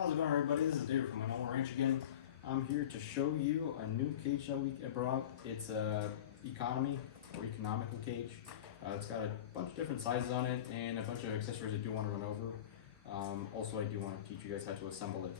How's it going, everybody? This is David from my home ranch again. I'm here to show you a new cage that we brought. It's a economy or economical cage. It's got a bunch of different sizes on it and a bunch of accessories I do want to run over. Also, I do want to teach you guys how to assemble it.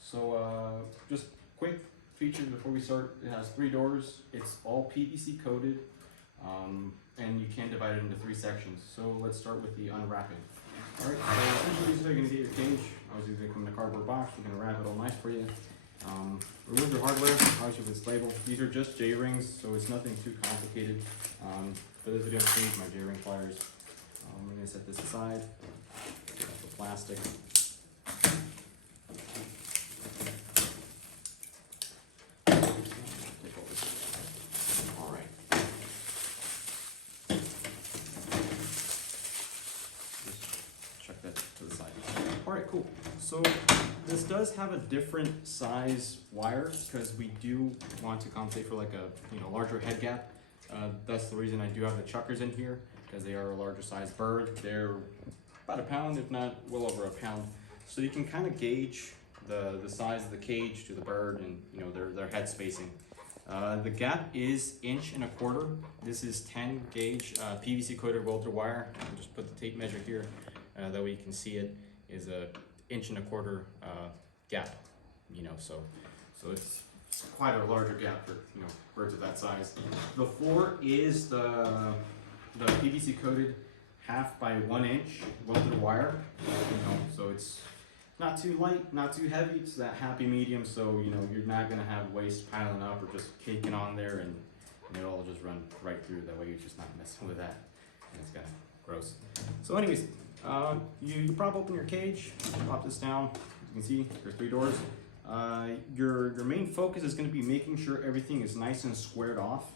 So just quick features before we start. It has 3 doors. It's all PVC coated, and you can divide it into 3 sections. So let's start with the unwrapping. Alright, so essentially this is how you're going to get your cage. Obviously it's going to come in a cardboard box. We're going to wrap it all nice for you. Remove your hardware, obviously with this label. These are just J-rings, so it's nothing too complicated. For this video I'm going to use my J-ring pliers. I'm going to set this aside. Get out the plastic. Alright, cool. So this does have a different size wire because we do want to compensate for like a larger head gap. That's the reason I do have the chuckers in here, because they are a larger size bird. They're about a pound, if not well over a pound. So you can kind of gauge the size of the cage to the bird and their head spacing. The gap is 1.25 inches. This is 10 gauge PVC coated welder wire. I'll just put the tape measure here, that way you can see it. Is a 1.25 inch gap, so it's quite a larger gap for birds of that size. The floor is the PVC coated 1/2 by 1 inch welded wire, so it's not too light, not too heavy. It's that happy medium, so you're not gonna have waste piling up or just caking on there, and it'll just run right through. That way you're just not messing with that, and it's kind of gross. So anyways, you prop open your cage, pop this down. As you can see, there's 3 doors. Your main focus is going to be making sure everything is nice and squared off.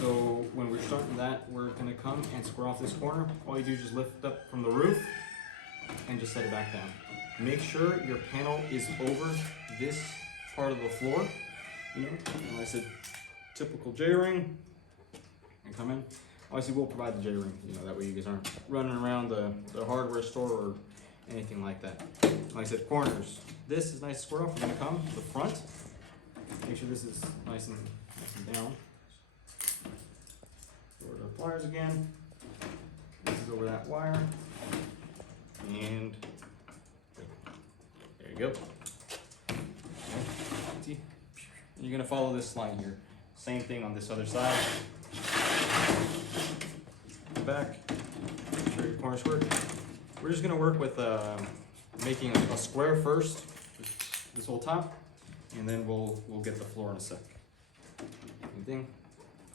So when we're starting that, we're going to come and square off this corner. All you do is just lift up from the roof and just set it back down. Make sure your panel is over this part of the floor. And I said typical J-ring, and come in. Obviously, we'll provide the J-ring, that way you guys aren't running around the hardware store or anything like that. Like I said, corners. This is nice square off. We're gonna come to the front. Make sure this is nice and down. Over the pliers again. This is over that wire. And there you go. See? And you're gonna follow this line here. Same thing on this other side. Back, make sure your corners work. We're just gonna work with making a square first, this whole top, and then we'll get the floor in a sec. Same thing,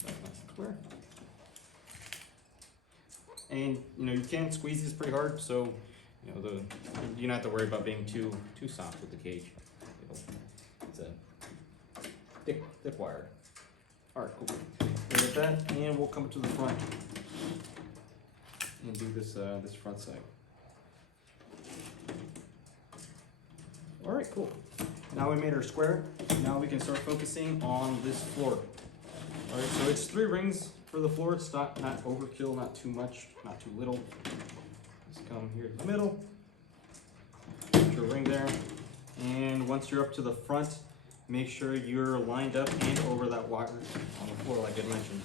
nice and square. And you can squeeze these pretty hard, so you don't have to worry about being too soft with the cage. It's a thick wire. All right, cool. We'll get that, and we'll come to the front and do this front side. All right, cool. Now we made our square. Now we can start focusing on this floor. All right, so it's 3 rings for the floor. It's not overkill, not too much, not too little. Just come here to the middle. Put your ring there, and once you're up to the front, make sure you're lined up and over that wire on the floor, like I mentioned.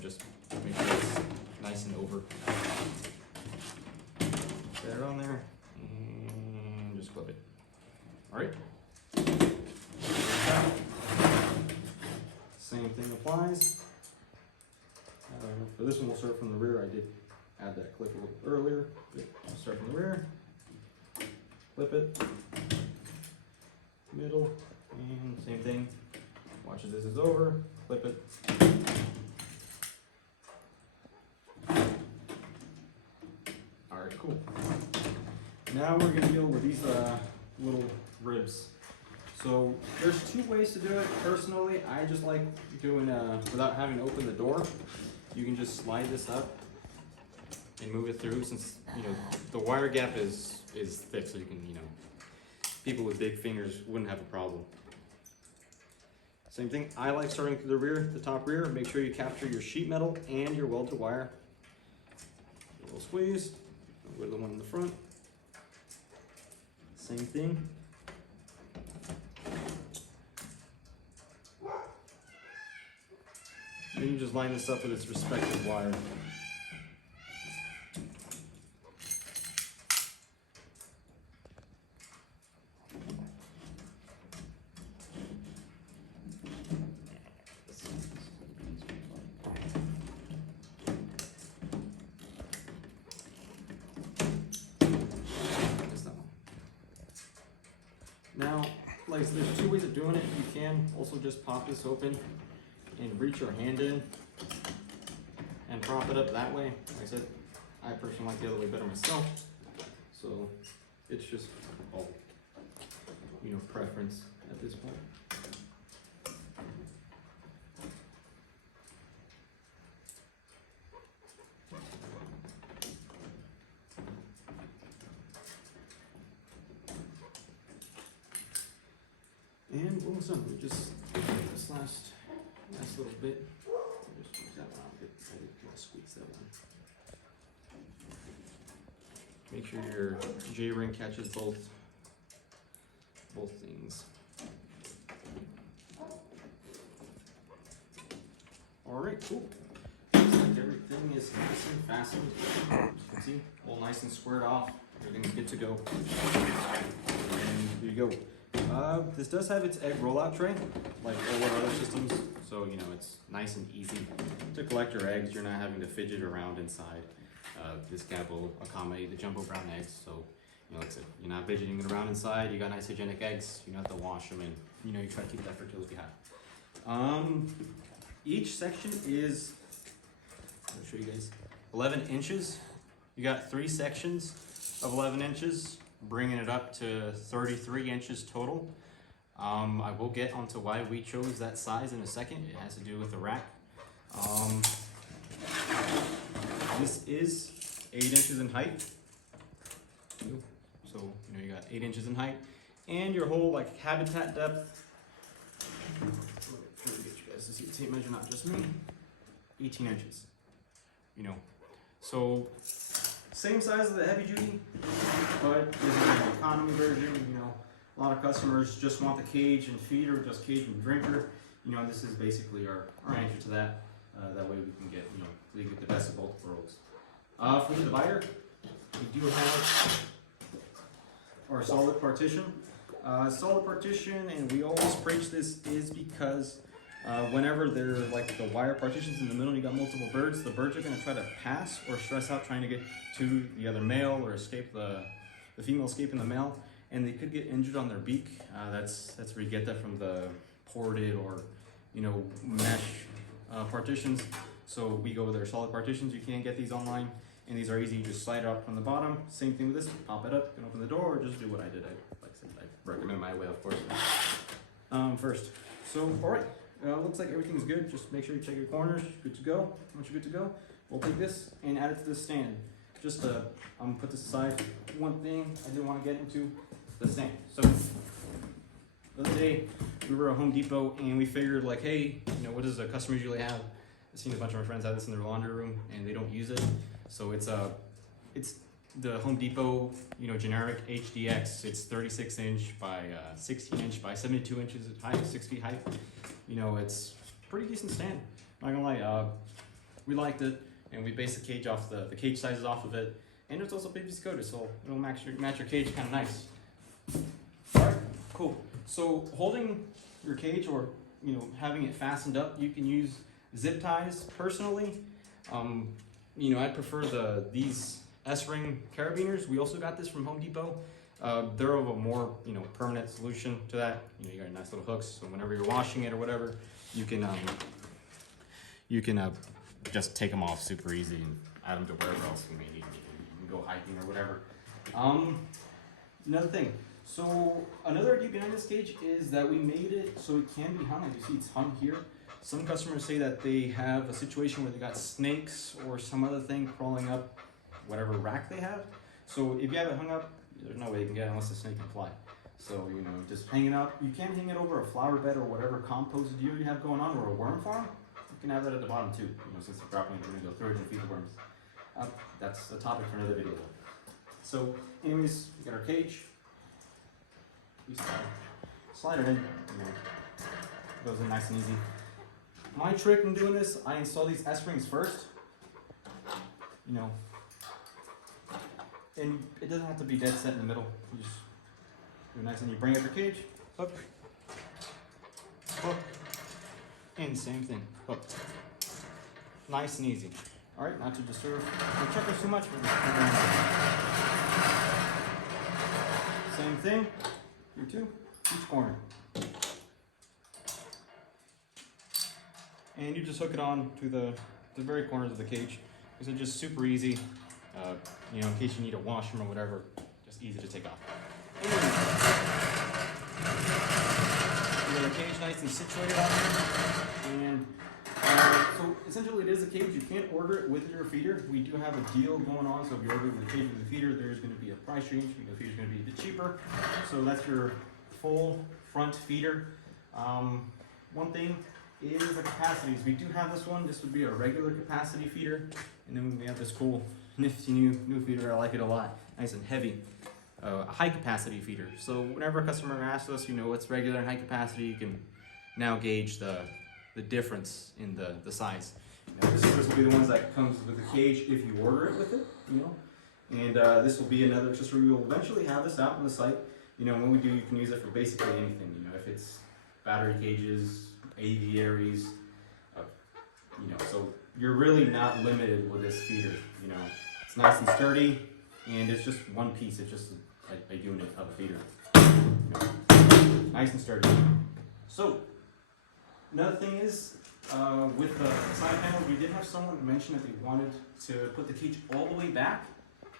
Just make sure it's nice and over. Set it on there and just clip it. All right. Same thing applies. For this one, we'll start from the rear. I did add that clip a little earlier. I'll start from the rear. Clip it. Middle. And same thing. Watch as this is over. Clip it. Alright, cool. Now we're going to deal with these little ribs. So there's 2 ways to do it. Personally, I just like doing without having to open the door. You can just slide this up and move it through, since the wire gap is thick, so you can people with big fingers wouldn't have a problem. Same thing, I like starting through the rear, the top rear. Make sure you capture your sheet metal and your welded wire. A little squeeze, over the one in the front. Same thing, Then you just line this up with its respective wire. Now, like I said, there's two ways of doing it. You can also just pop this open and reach your hand in and prop it up that way. Like I said, I personally like the other way better myself. So it's just all, preference at this point. And we're almost done. We just this last little bit. Just use that one out. I didn't squeeze that one. Make sure your J-ring catches both things. All right, cool. Looks like everything is nice and fastened. As you can see, all nice and squared off. Everything's good to go. And here you go. This does have its egg rollout tray, like all our other systems, so it's nice and easy to collect your eggs. You're not having to fidget around inside. This cab will accommodate the jumbo brown eggs, so like I said, you're not fidgeting around inside. You got nice hygienic eggs. You don't have to wash them, and you try to keep that fertility high. Each section is, I'll show you guys, 11 inches. You got 3 sections of 11 inches. Bringing it up to 33 inches total. I will get onto why we chose that size in a second. It has to do with the rack. This is 8 inches in height. So you got 8 inches in height, and your whole habitat depth. Let me try to get you guys to see the tape measure, not just me. 18 inches. So. Same size as the heavy duty, but this is an economy version. A lot of customers just want the cage and feeder, just cage and drinker. This is basically our answer to that. That way we can get, we get the best of both worlds. For the divider, we do have our solid partition. Solid partition, and we always preach this, is because whenever they're the wire partitions in the middle and you got multiple birds, the birds are going to try to pass or stress out trying to get to the other male or escape the female escaping the male, and they could get injured on their beak. That's where you get that from the ported or mesh partitions. So we go with our solid partitions. You can't get these online, and these are easy. You just slide it up from the bottom. Same thing with this. Pop it up, you can open the door, or just do what I did. I recommend my way, of course. First. So all right. Looks like everything's good. Just make sure you check your corners. Good to go. Once you're good to go, we'll take this and add it to the stand. Just I'm gonna put this aside. One thing I didn't want to get into, the stand. So the other day we were at Home Depot and we figured hey, what does a customer usually have? I've seen a bunch of my friends have this in their laundry room and they don't use it. So it's the Home Depot generic HDX. It's 36 inch by 16 inch by 72 inches high, 6 feet height. It's pretty decent stand. Not gonna lie, we liked it, and we based the cage off the cage sizes off of it, and it's also PVC coated, so it'll match your cage kind of nice. All right, cool. So holding your cage or having it fastened up, you can use zip ties. Personally, I prefer these S-ring carabiners. We also got this from Home Depot. They're of a more permanent solution to that. You got nice little hooks, so whenever you're washing it or whatever, you can just take them off super easy and add them to wherever else you may need. You can go hiking or whatever. Another thing. So another idea behind this cage is that we made it so it can be hung. As you see, it's hung here. Some customers say that they have a situation where they got snakes or some other thing crawling up whatever rack they have. So if you have it hung up, there's no way you can get it unless the snake can fly. So, just hang it up. You can hang it over a flower bed or whatever composted deer you have going on, or a worm farm. You can have that at the bottom too. Since you're dropping it, you're gonna go through it and feed the worms. That's a topic for another video. So, anyways, we got our cage. We slide it in. Goes in nice and easy. My trick in doing this, I install these S-rings first. You know, and it doesn't have to be dead set in the middle. You just do it nice and you bring up your cage, hook, hook, and same thing, hook. Nice and easy. All right, not to disturb the checkers too much. Same thing, here too, each corner. And you just hook it on to the very corners of the cage. These are just super easy, you know, in case you need a washroom or whatever, just easy to take off. And you got a cage nice and situated on there. And so essentially it is a cage. You can't order it with your feeder. We do have a deal going on, so if you order it with a cage with a feeder, there's going to be a price change because the feeder's going to be a bit cheaper. So that's your full front feeder. One thing is the capacities. We do have this one. This would be a regular capacity feeder, and then we have this cool nifty new feeder. I like it a lot. Nice and heavy. A high capacity feeder. So whenever a customer asks us, you know, what's regular and high capacity, you can now gauge the difference in the size. Now, this will be the ones that comes with the cage if you order it with it, you know. And this will be another accessory. We will eventually have this out on the site. You know, when we do, you can use it for basically anything. You know, if it's battery cages, aviaries, you know, so you're really not limited with this feeder. You know, it's nice and sturdy, and it's just one piece. It's just a unit of a feeder. You know, nice and sturdy. So another thing is, with the side panel, we did have someone mention that they wanted to put the cage all the way back.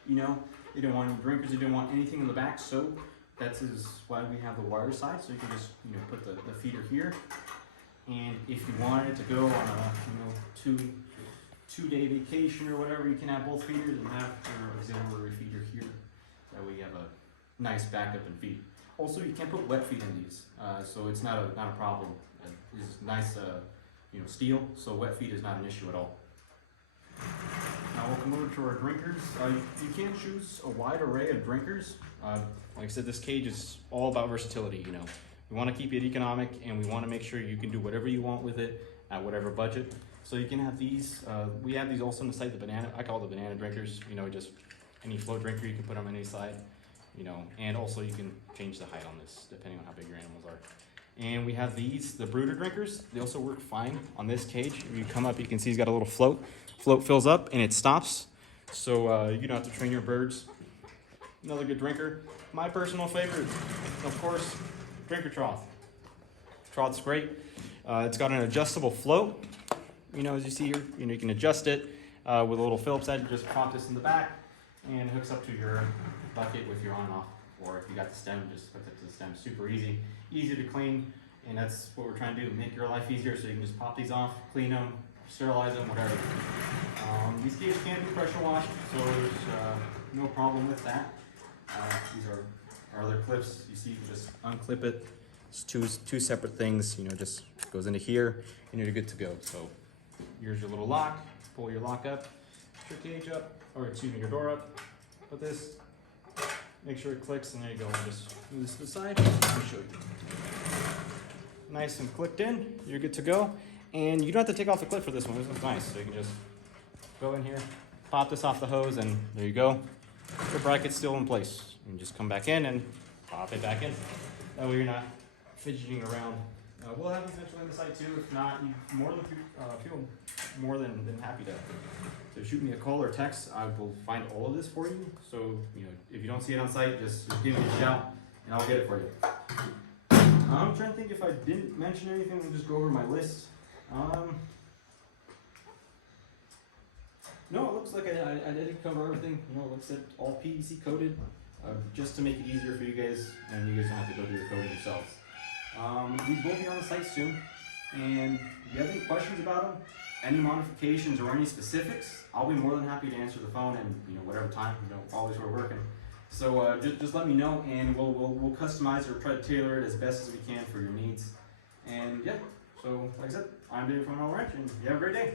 You know, they didn't want any drinkers, they didn't want anything in the back, so that is why we have the wire side. So you can just, you know, put the feeder here. And if you wanted to go on a, you know, two-day vacation or whatever, you can have both feeders and have your auxiliary feeder here. That way you have a nice backup and feed. Also, you can't put wet feed in these, so it's not a problem. It's nice, you know, steel, so wet feed is not an issue at all. Now we'll come over to our drinkers. You can choose a wide array of drinkers. Like I said, this cage is all about versatility. You know, we want to keep it economic, and we want to make sure you can do whatever you want with it at whatever budget. So you can have these. We have these also on the site. The banana, I call the banana drinkers. You know, just any flow drinker you can put on any side. You know, and also you can change the height on this depending on how big your animals are. And we have these, the brooder drinkers. They also work fine on this cage. If you come up, you can see he's got a little float. Float fills up and it stops. So you don't have to train your birds. Another good drinker. My personal favorite, of course, drinker trough. Trough's great. It's got an adjustable float. You know, as you see here, you know, you can adjust it with a little Phillips head. You just prop this in the back and it hooks up to your bucket with your on and off. Or if you got the stem, just hook it to the stem. Super easy. Easy to clean, and that's what we're trying to do, make your life easier, so you can just pop these off, clean them, sterilize them, whatever. These cages can be pressure washed, so there's no problem with that. These are our other clips. You see, you can just unclip it. It's two separate things, you know, just goes into here, and you're good to go. So here's your little lock. Pull your lock up, put your cage up, or excuse me, your door up. Put this. Make sure it clicks, and there you go. We'll just move this to the side. Let me show you. Nice and clicked in. You're good to go. And you don't have to take off the clip for this one. This one's nice. So you can just go in here, pop this off the hose, and there you go. The bracket's still in place. You can just come back in and pop it back in. That way you're not fidgeting around. We'll have this eventually on the site too. If not, you feel more than happy to shoot me a call or text. I will find all of this for you. So, you know, if you don't see it on site, just give me a shout and I'll get it for you. I'm trying to think if I didn't mention anything. We'll just go over my list. No, it looks like I did cover everything. You know, it looks like all PVC coated, just to make it easier for you guys, and you guys don't have to go do the coding yourselves. We will be on the site soon, and if you have any questions about them, any modifications or any specifics, I'll be more than happy to answer the phone, and you know, whatever time, you know, always we're working. So just let me know, and we'll customize or try to tailor it as best as we can for your needs. And yeah, so like I said, I'm David from Ranch, and you have a great day.